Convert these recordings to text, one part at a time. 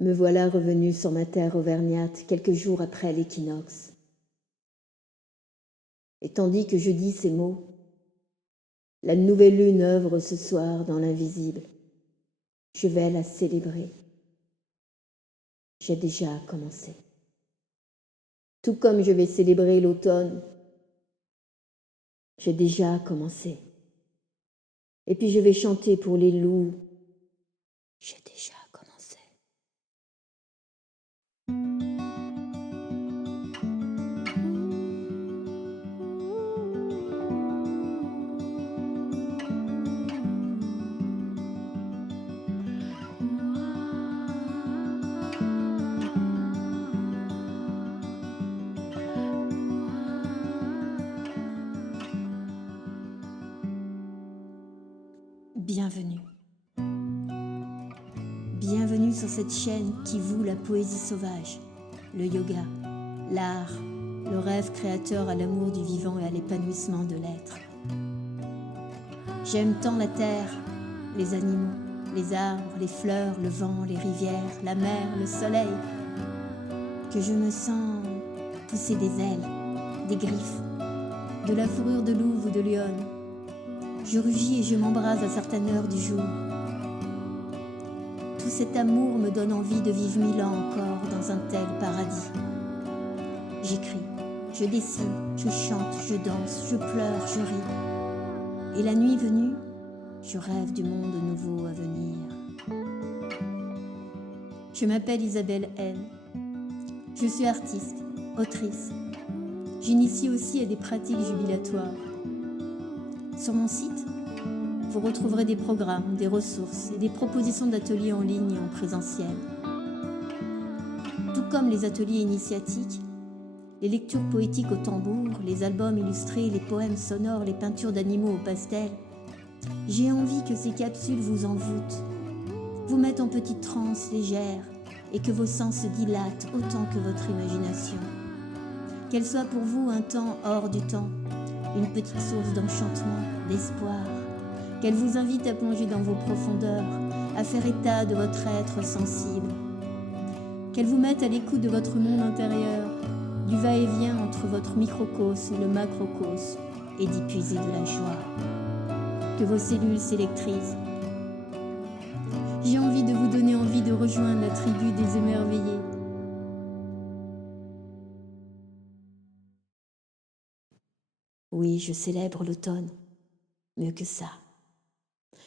Me voilà revenue sur ma terre auvergnate quelques jours après l'équinoxe. Et tandis que je dis ces mots, la nouvelle lune œuvre ce soir dans l'invisible. Je vais la célébrer. J'ai déjà commencé. Tout comme je vais célébrer l'automne, j'ai déjà commencé. Et puis je vais chanter pour les loups. J'ai déjà commencé. Bienvenue. Bienvenue sur cette chaîne qui voue la poésie sauvage, le yoga, l'art, le rêve créateur à l'amour du vivant et à l'épanouissement de l'être. J'aime tant la terre, les animaux, les arbres, les fleurs, le vent, les rivières, la mer, le soleil, que je me sens pousser des ailes, des griffes, de la fourrure de louve ou de lionne. Je rugis et je m'embrase à certaines heures du jour. Tout cet amour me donne envie de vivre 1000 ans encore dans un tel paradis. J'écris, je dessine, je chante, je danse, je pleure, je ris. Et la nuit venue, je rêve du monde nouveau à venir. Je m'appelle Isabelle N. Je suis artiste, autrice. J'initie aussi à des pratiques jubilatoires. Sur mon site, vous retrouverez des programmes, des ressources et des propositions d'ateliers en ligne et en présentiel. Tout comme les ateliers initiatiques, les lectures poétiques au tambour, les albums illustrés, les poèmes sonores, les peintures d'animaux au pastel, j'ai envie que ces capsules vous envoûtent, vous mettent en petite transe légère et que vos sens se dilatent autant que votre imagination. Qu'elle soit pour vous un temps hors du temps, une petite source d'enchantement, d'espoir, qu'elle vous invite à plonger dans vos profondeurs, à faire état de votre être sensible, qu'elle vous mette à l'écoute de votre monde intérieur, du va-et-vient entre votre microcosme et le macrocosme, et d'y puiser de la joie, que vos cellules s'électrisent. J'ai envie de vous donner envie de rejoindre la tribu des émerveillés. Oui, je célèbre l'automne, mieux que ça.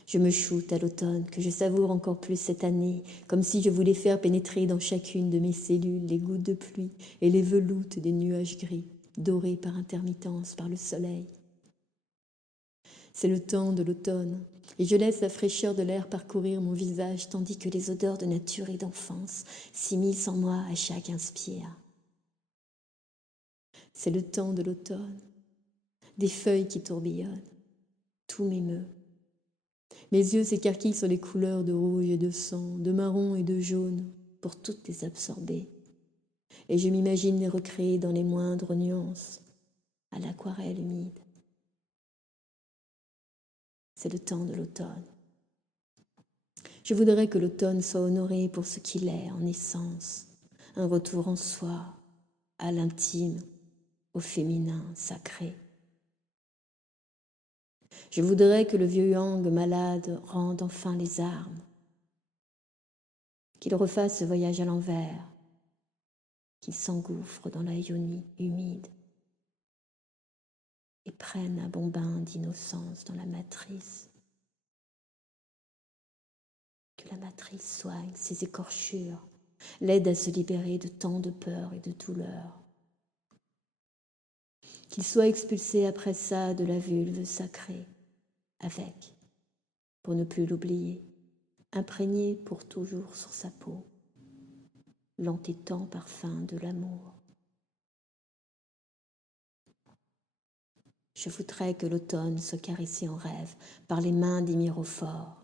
Je me shoote à l'automne, que je savoure encore plus cette année, comme si je voulais faire pénétrer dans chacune de mes cellules les gouttes de pluie et les veloutes des nuages gris, dorés par intermittence par le soleil. C'est le temps de l'automne, et je laisse la fraîcheur de l'air parcourir mon visage, tandis que les odeurs de nature et d'enfance s'immiscent en moi à chaque inspire. C'est le temps de l'automne, des feuilles qui tourbillonnent, tout m'émeut. Mes yeux s'écarquillent sur les couleurs de rouge et de sang, de marron et de jaune, pour toutes les absorber. Et je m'imagine les recréer dans les moindres nuances, à l'aquarelle humide. C'est le temps de l'automne. Je voudrais que l'automne soit honoré pour ce qu'il est en essence, un retour en soi, à l'intime, au féminin sacré. Je voudrais que le vieux Yang malade rende enfin les armes, qu'il refasse ce voyage à l'envers, qu'il s'engouffre dans la yoni humide et prenne un bon bain d'innocence dans la matrice. Que la matrice soigne ses écorchures, l'aide à se libérer de tant de peur et de douleur. Qu'il soit expulsé après ça de la vulve sacrée, avec, pour ne plus l'oublier, imprégné pour toujours sur sa peau, l'entêtant parfum de l'amour. Je voudrais que l'automne soit caressé en rêve par les mains des myrophores.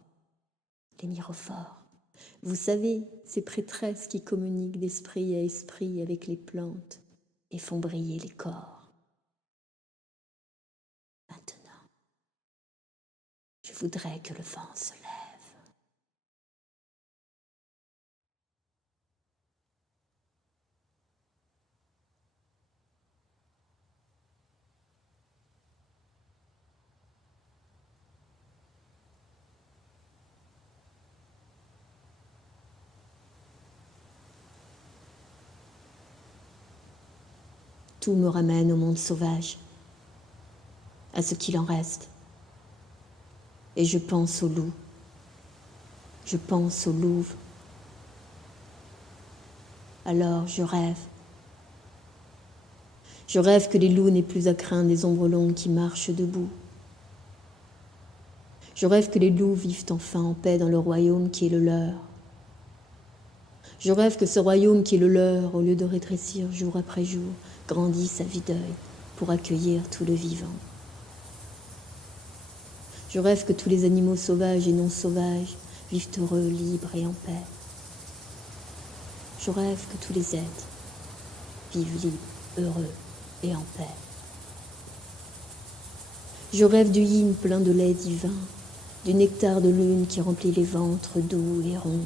Les myrophores, vous savez, ces prêtresses qui communiquent d'esprit à esprit avec les plantes et font briller les corps. Maintenant, je voudrais que le vent se lève. Tout me ramène au monde sauvage, à ce qu'il en reste. Et je pense aux loups, je pense aux louves. Alors je rêve. Je rêve que les loups n'aient plus à craindre des ombres longues qui marchent debout. Je rêve que les loups vivent enfin en paix dans le royaume qui est le leur. Je rêve que ce royaume qui est le leur, au lieu de rétrécir jour après jour, grandisse à vue d'œil pour accueillir tout le vivant. Je rêve que tous les animaux sauvages et non sauvages vivent heureux, libres et en paix. Je rêve que tous les êtres vivent libres, heureux et en paix. Je rêve du yin plein de lait divin, du nectar de lune qui remplit les ventres doux et ronds,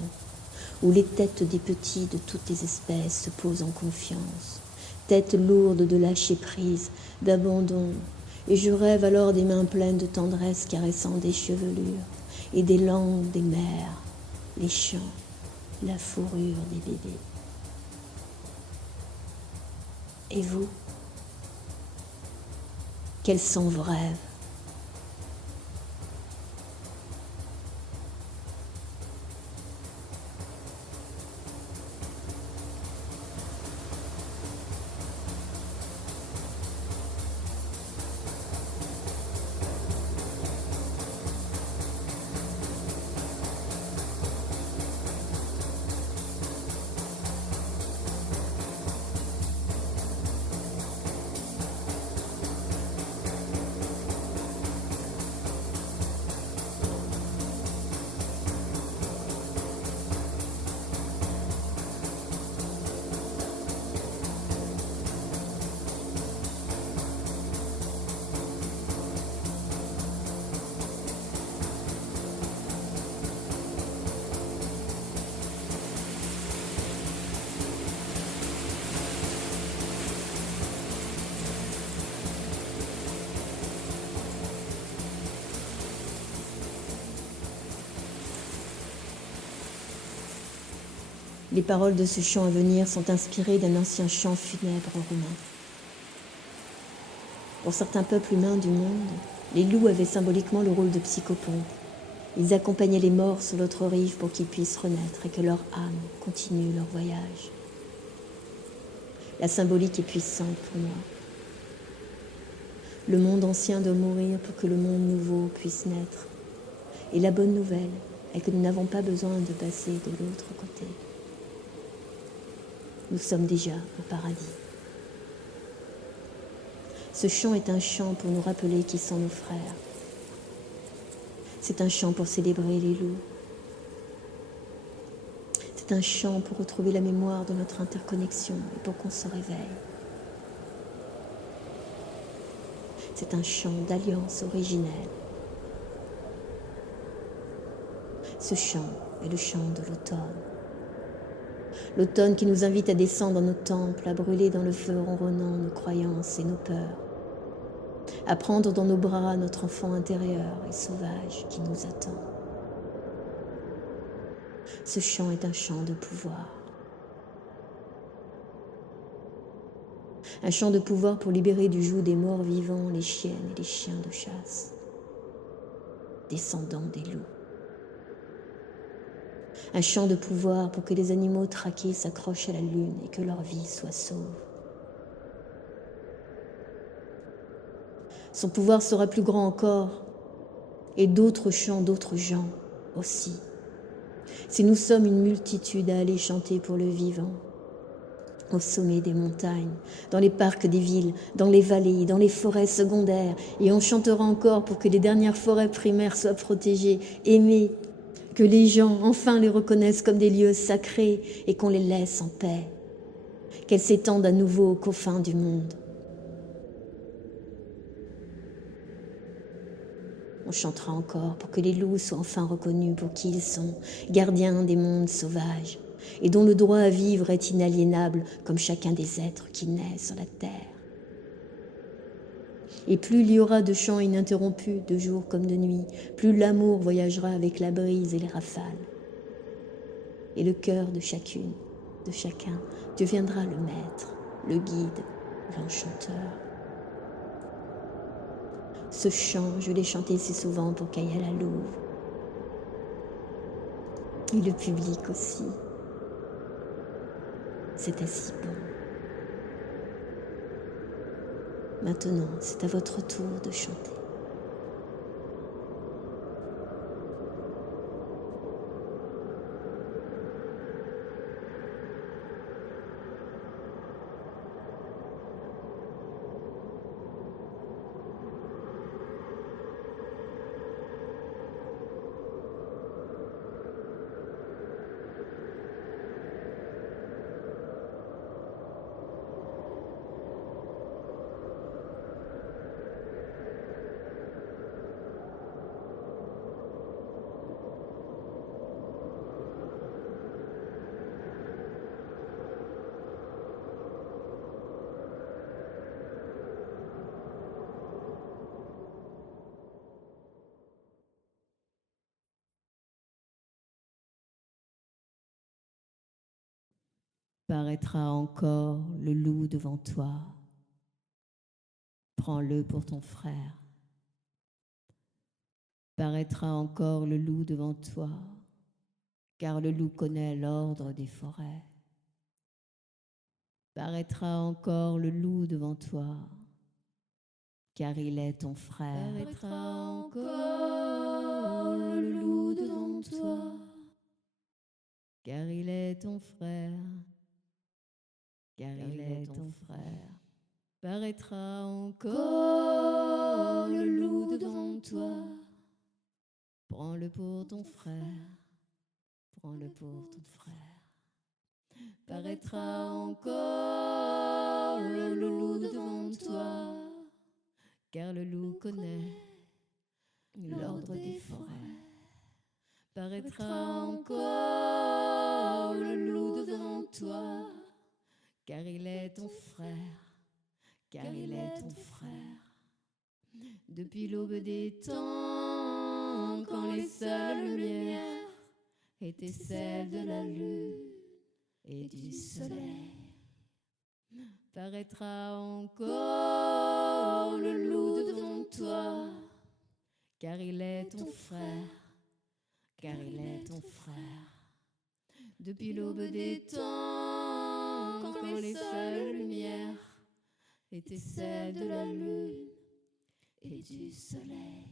où les têtes des petits de toutes les espèces se posent en confiance, têtes lourdes de lâcher prise, d'abandon, et je rêve alors des mains pleines de tendresse caressant des chevelures, et des langues des mères, les chants, la fourrure des bébés. Et vous, quels sont vos rêves ? Les paroles de ce chant à venir sont inspirées d'un ancien chant funèbre romain. Pour certains peuples humains du monde, les loups avaient symboliquement le rôle de psychopompes. Ils accompagnaient les morts sur l'autre rive pour qu'ils puissent renaître et que leur âme continue leur voyage. La symbolique est puissante pour moi. Le monde ancien doit mourir pour que le monde nouveau puisse naître. Et la bonne nouvelle est que nous n'avons pas besoin de passer de l'autre côté. Nous sommes déjà au paradis. Ce chant est un chant pour nous rappeler qui sont nos frères. C'est un chant pour célébrer les loups. C'est un chant pour retrouver la mémoire de notre interconnexion et pour qu'on se réveille. C'est un chant d'alliance originelle. Ce chant est le chant de l'automne. L'automne qui nous invite à descendre dans nos temples, à brûler dans le feu ronronnant nos croyances et nos peurs, à prendre dans nos bras notre enfant intérieur et sauvage qui nous attend. Ce chant est un chant de pouvoir. Un chant de pouvoir pour libérer du joug des morts vivants les chiennes et les chiens de chasse, descendants des loups. Un chant de pouvoir pour que les animaux traqués s'accrochent à la lune et que leur vie soit sauve. Son pouvoir sera plus grand encore, et d'autres chants d'autres gens aussi. Si nous sommes une multitude à aller chanter pour le vivant, au sommet des montagnes, dans les parcs des villes, dans les vallées, dans les forêts secondaires, et on chantera encore pour que les dernières forêts primaires soient protégées, aimées, que les gens enfin les reconnaissent comme des lieux sacrés et qu'on les laisse en paix, qu'elles s'étendent à nouveau aux confins du monde. On chantera encore pour que les loups soient enfin reconnus pour qui ils sont, gardiens des mondes sauvages, et dont le droit à vivre est inaliénable comme chacun des êtres qui naît sur la terre. Et plus il y aura de chants ininterrompus, de jour comme de nuit, plus l'amour voyagera avec la brise et les rafales. Et le cœur de chacune, de chacun, deviendra le maître, le guide l'enchanteur. Ce chant, je l'ai chanté si souvent pour Kaya la louve. Et le public aussi. C'était si bon. Maintenant, c'est à votre tour de chanter. Paraîtra encore le loup devant toi. Prends-le pour ton frère. Paraîtra encore le loup devant toi, car le loup connaît l'ordre des forêts. Paraîtra encore le loup devant toi, car il est ton frère. Paraîtra encore le loup devant toi, car il est ton frère. Car il est ton frère. Paraîtra encore le loup devant toi. Prends-le pour ton frère. Prends-le pour ton frère. Paraîtra encore le loup devant toi, car le loup connaît l'ordre des forêts. Paraîtra encore le loup devant toi, car il est ton frère, car il est ton frère. Depuis l'aube des temps, quand les seules lumières étaient celles de la lune et du soleil, paraîtra encore le loup devant toi, car il est ton frère, car il est ton frère. Depuis l'aube des temps, quand les seules lumières étaient celles de la lune et du soleil,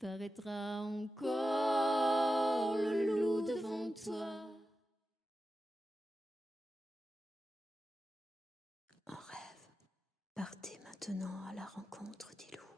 paraîtra encore le loup devant toi. En rêve, partez maintenant à la rencontre des loups.